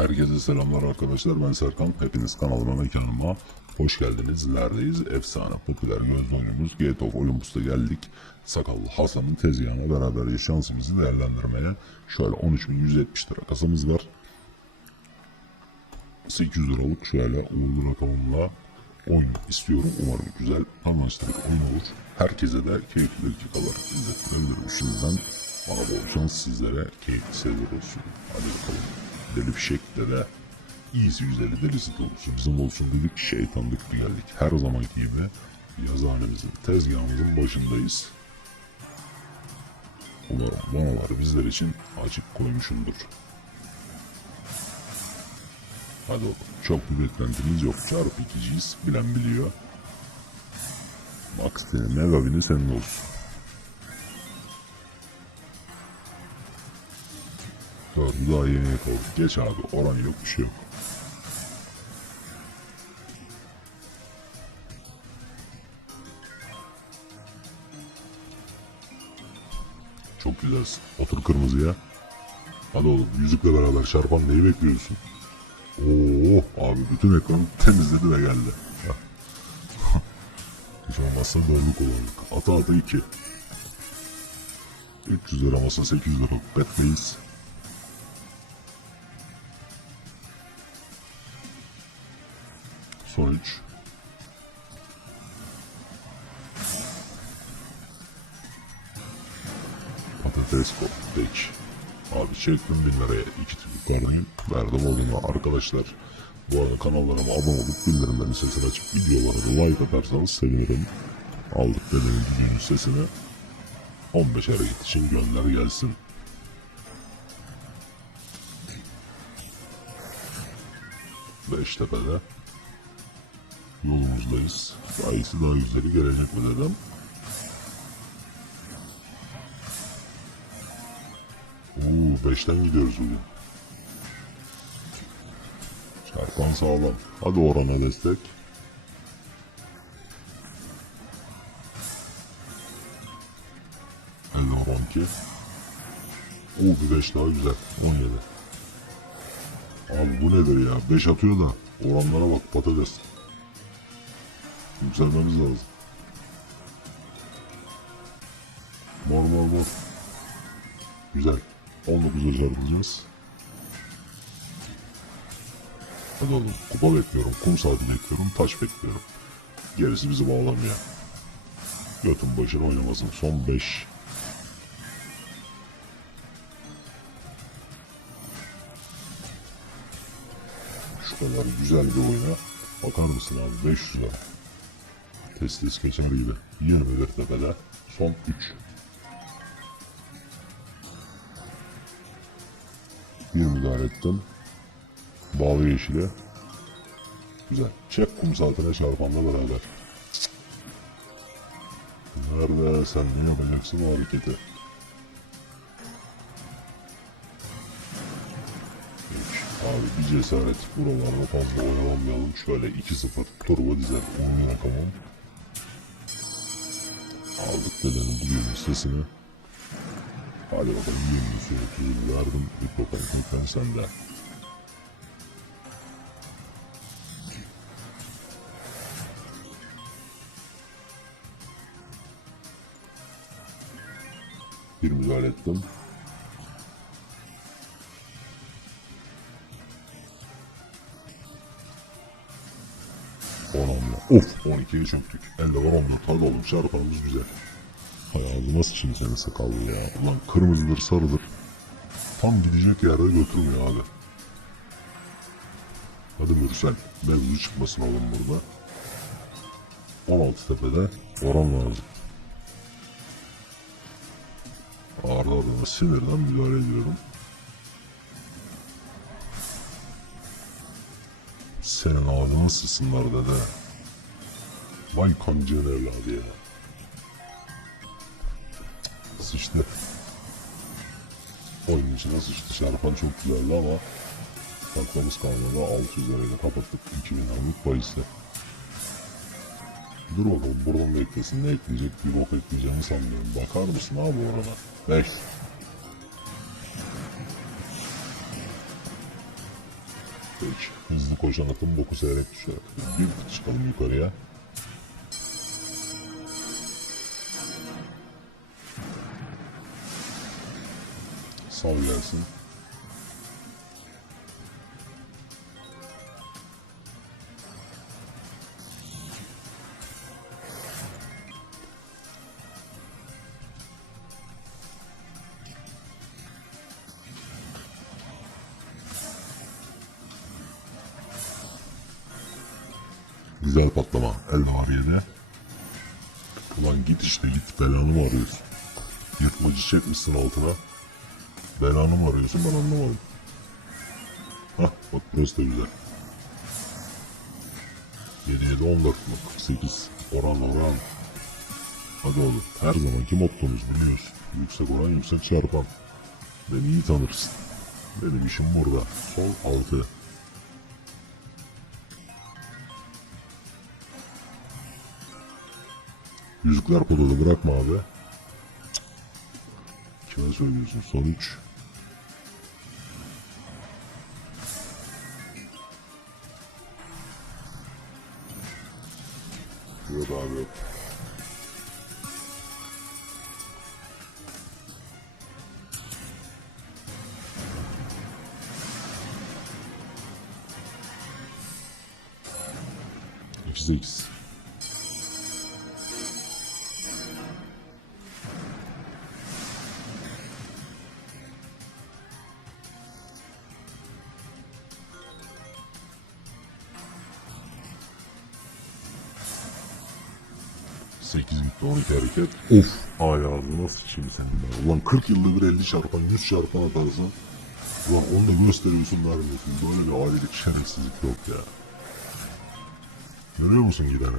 Herkese selamlar arkadaşlar. Ben Serkan. Hepiniz kanalıma ve kanalıma hoş geldiniz. Neredeyiz? Efsane popüler gözlü oyunumuz Gate of Olympus'ta geldik. Sakallı Hasan'ın tezgahına beraber şansımızı değerlendirmeye. Şöyle 13.170 lira kasamız var. 800 liralık şöyle uğurlu rakamımla oyun istiyorum. Umarım güzel anlaştık oyun olur. Herkese de keyifli dakikalar izlettirebilirim şimdiden. Bana bol şans sizlere keyifli seyirler olsun. Hadi bakalım. Deli Fişek de iyisi güzeli delisi olsun. Bizim olsun dedik şeytanlık bir geldik. Her zamanki gibi yazıhanemizin tezgahımızın başındayız. Umarım vanaları bizler için açık koymuşumdur. Hadi bakalım. Çok bir beklentimiz yok. Çarpı ikiciyiz. Bilen biliyor. Max senin megabini senin olsun. Dördü daha yeni yakaladık. Geç abi. Oran yok bir şey yok. Çok güzelsin. Otur kırmızıya. Hadi oğlum yüzükle beraber çarpan neyi bekliyorsun? Oo abi bütün ekranı temizledi ve geldi. Hiç olmazsa dördü kullandık. Ata ata iki. 300 lira masa 800 lira betmeyiz. Son 3. Patates kop. Peki. Abi çektim bin liraya iki tip yukarıdayım. Verdim oğluma arkadaşlar. Bu arada kanallarıma abone olup bildirimlerin sesini açıp videolara like atarsanız sevinirim. Aldık dedemin videonun sesini. 15 hareket için gönder gelsin. Beştepe'de yolumuzdayız. Daha iyisi daha güzeli gelecek mi dedim. Oo, beşten gidiyoruz bugün. Çarpan sağlam. Hadi orana destek. Elde oran ki. Oo bir beş daha güzel. 17. Abi bu nedir ya? 5 atıyor da oranlara bak patates. Yükselmemiz lazım. Mor mor mor. Güzel. 19'a çarpacağız. Hadi oğlum kupa bekliyorum, kum saati bekliyorum, taş bekliyorum. Gerisi bizi bağlamıyor. Götün başına oynamasın. Son 5. Şu kadar güzel bir oyuna bakar mısın abi 500 lira. Testis gibi. 21 tepede son 3. Bir müdahale ettim. Bağlı yeşile. Güzel. Çek kum saatine çarpanla beraber. Nerede sen ne yapacaksın o hareketi? Abi bir cesaret buralarda fazla oyalamayalım. Şöyle 2-0 turbo dizel oyun rakamım. Aldık dedenin duyuyoruz sesini. Hadi bakalım 20 sürü verdim. Bakalım lütfen sende. Bir müdahale ettim. Of 12'ye çöktük. Elde var 14. Hadi oğlum çarpanımız güzel. Hay ağzıma sıçayım senin sakallı ya. Ulan kırmızıdır sarıdır. Tam gidecek yerde götürmüyor abi. Hadi Mürsel. Mevzu çıkmasın oğlum burada. 16 tepede oran lazım. Arda ardına sinirden müdahale ediyorum. Senin ağzına sıçsınlar dede. Vay kancığın evladı ya. Sıçtı. Oyun içine sıçtı. Şarpan çok güzeldi ama Saklamış kalmadı 600 lirayla kapattık 2000 liralık bahisle. Dur bakalım buradan beklesin ne ekleyecek bir bok ekleyeceğini sanmıyorum. Bakar mısın abi orana? 5. Peki. Hızlı koşan atın boku seyrek düşer. Bir çıkalım yukarıya. Sal. Güzel patlama. El hariyede. Ulan git işte git belanı mı arıyorsun? Yırtmacı çekmişsin altına. Belanı mı arıyorsun ben anlamadım. Hah bak burası da güzel. 7 14 mu? 48. Oran oran. Hadi oğlum. Her zamanki mottomuz biliyorsun. Yüksek oran yüksek çarpan. Beni iyi tanırsın. Benim işim burada. Son 6. Yüzükler podalı bırakma abi. Kime söylüyorsun? Son 3. 12 hareket. Of. Ay ağzına sıçayım senin be. Ulan 40 yılda bir 50 çarpan 100 çarpan atarsın. Ulan onu da gösteriyorsun vermiyorsun. Böyle bir ailelik şerefsizlik yok ya. Görüyor musun gideni?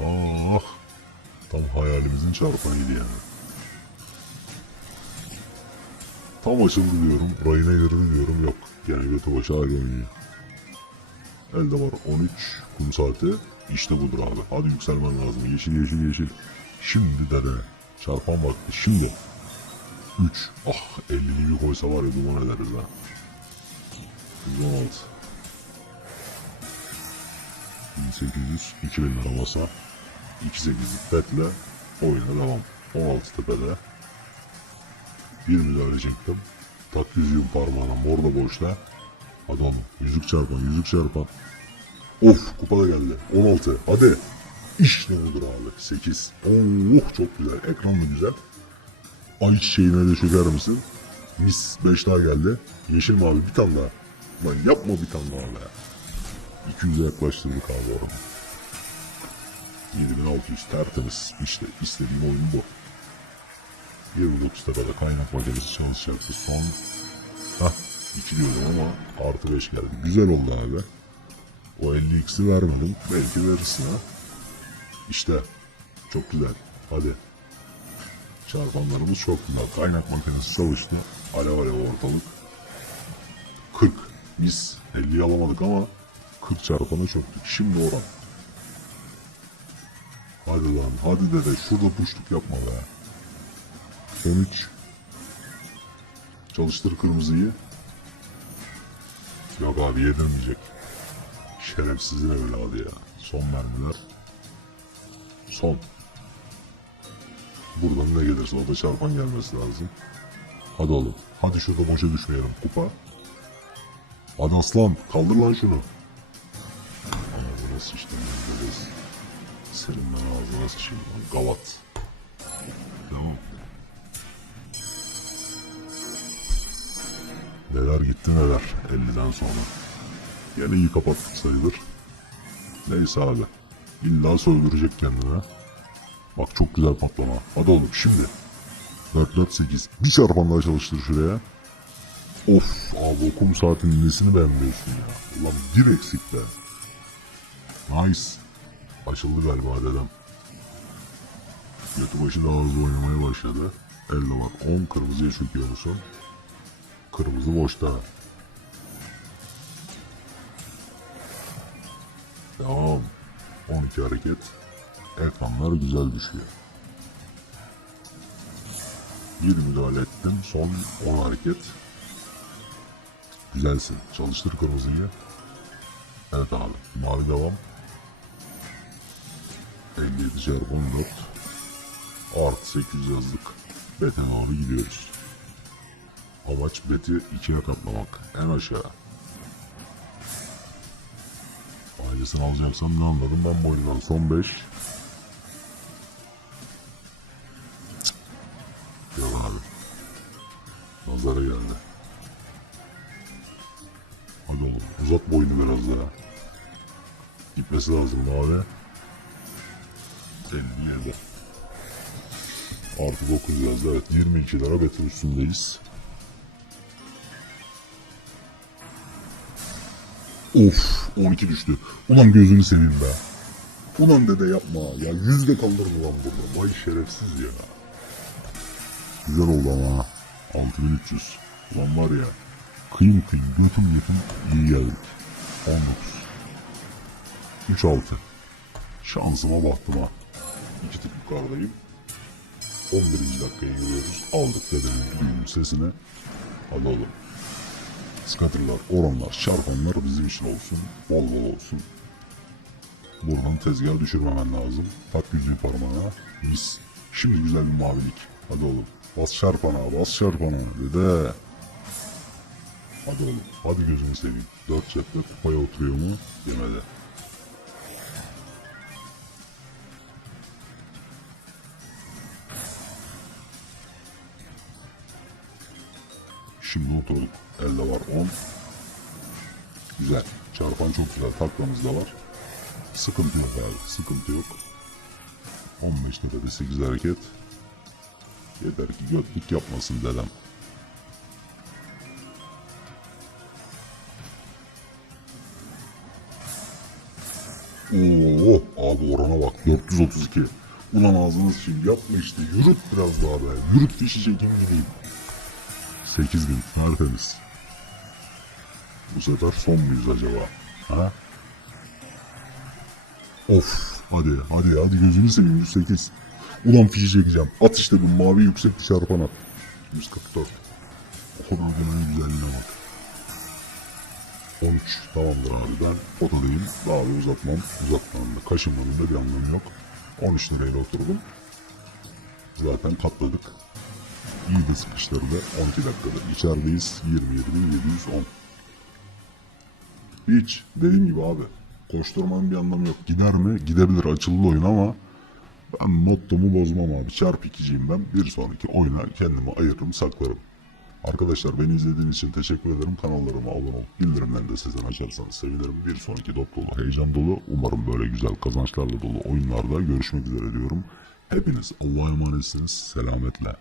Ah. Tam hayalimizin çarpanıydı yani. Tam açıldı diyorum. Rayına girdi diyorum. Yok. Gene götü başı oynuyor. Elde var 13 kum saati. İşte budur abi. Hadi yükselmen lazım. Yeşil yeşil yeşil. Şimdi dede. Çarpan vakti. Şimdi. 3. Ah 50'li bir koysa var ya duman ederiz ha. 116. 1800. 2000 lira masa. 2800 betle. Oyuna devam. 16 tepede. Bir müdahale çektim. Tak yüzüğün parmağına mor da boşta. Onu. Yüzük çarpan, yüzük çarpan. Of kupada geldi. 16. Hadi. İşte budur abi. 8. Oh çok güzel. Ekran da güzel. Ay çiçeğine de çöker misin? Mis 5 daha geldi. Yeşil mavi bir tane daha. Lan yapma bir tane daha be. 200'e yaklaştırdık abi orada. 7600 tertemiz. İşte istediğim oyun bu. 29 tepede kaynak makinesi çalışacaktı. Son Hah 2 diyordum ama artı 5 geldi. Güzel oldu abi. O 50x'i vermedim. Belki verirsin ha. İşte. Çok güzel. Hadi. Çarpanlarımız çok güzel. Kaynak makinesi çalıştı. Alev alev ortalık. 40. Biz 50'yi alamadık ama 40 çarpanı çöktük. Şimdi oran. Hadi lan. Hadi dede. Şurada puşluk yapma be. 13. Çalıştır kırmızıyı. Yok abi yedirmeyecek. Şerefsizin evladı ya. Son mermiler. Son. Buradan ne gelirse o da çarpan gelmesi lazım. Hadi oğlum. Hadi şurada boşa düşmeyelim. Kupa. Hadi aslan. Kaldır lan şunu. Ağzına sıçtım. ben böyle. Senin ben ağzına sıçayım lan. Gavat. Devam. Neler gitti neler 50'den sonra. Yine iyi kapattık sayılır. Neyse abi. İlla söldürecek kendine. Bak çok güzel patlama. Hadi oğlum şimdi. 4 4 8. Bir çarpan daha çalıştır şuraya. Of abi o kum saatinin nesini beğenmiyorsun ya. Ulan bir eksik be. Nice. Açıldı galiba dedem. Götü başı daha hızlı oynamaya başladı. Elle bak 10 kırmızıya çöküyor musun? Kırmızı boşta. Devam. 12 hareket. Ekranlar güzel düşüyor. Bir müdahale ettim. Son 10 hareket. Güzelsin. Çalıştır kırmızıyı. Evet abi. Mavi devam. 57 çarpı 14. Artı 800 yazdık. Beten abi gidiyoruz. Amaç beti ikiye katlamak. En aşağı. Ailesini alacaksam ne anladım ben bu oyundan. Son 5. Yok abi. Nazara geldi. Hadi oğlum uzat boyunu biraz daha. Gitmesi lazım abi. 57. Artı 9 yazdı evet 22 lira betin üstündeyiz. Of 12 düştü. Ulan gözünü seveyim be. Ulan dede yapma ya yüzde kalır mı lan burada? Vay şerefsiz ya. Güzel oldu ama ha. 6300. Ulan var ya. Kıyım kıyım götüm götüm iyi geldik. 19. 3 6. Şansıma bahtıma. İki tık yukarıdayım. 11. dakikaya giriyoruz. Aldık dedenin düğünün sesini. Hadi oğlum. Scatterlar, oranlar, çarpanlar bizim için olsun. Bol bol olsun. Buradan tezgaha düşürmemen lazım. Tak yüzüğü parmağına. Mis. Şimdi güzel bir mavilik. Hadi oğlum. Bas çarpana, bas çarpana. Dede. Hadi oğlum. Hadi gözünü seveyim. Dört cepte kupaya oturuyor mu? Yemede. Şimdi oturduk. Elde var 10. Güzel. Çarpan çok güzel. Taklamız da var. Sıkıntı yok abi. Sıkıntı yok. 15 tepede 8 hareket. Yeter ki götlük yapmasın dedem. Oo, abi orana bak 432. Ulan ağzını sıçayım yapma işte yürüt biraz daha be. Yürüt fişi çekin gideyim. 8000 tertemiz. Bu sefer son muyuz acaba? Ha? Of hadi hadi hadi gözünü seveyim 108. Ulan fişi çekeceğim. At işte bu mavi yüksek çarpan at. 144. O kadar bunun güzelliğine bak. 13 tamamdır abi ben otadayım. Daha bir uzatmam. Uzatmam da kaşınmanın da bir anlamı yok. 13 lirayla oturdum. Zaten katladık. İyi de sıkıştırdı. 12 dakikada içerideyiz. 27.710. Hiç. Dediğim gibi abi. Koşturmanın bir anlamı yok. Gider mi? Gidebilir açılı oyun ama ben mottomu bozmam abi. Çarp ikiciyim ben. Bir sonraki oyuna kendimi ayırırım saklarım. Arkadaşlar beni izlediğiniz için teşekkür ederim. Kanallarıma abone olup bildirimlerini de sizden açarsanız sevinirim. Bir sonraki dop dolu, heyecan dolu, umarım böyle güzel kazançlarla dolu oyunlarda görüşmek üzere diyorum. Hepiniz Allah'a emanetsiniz. Selametle.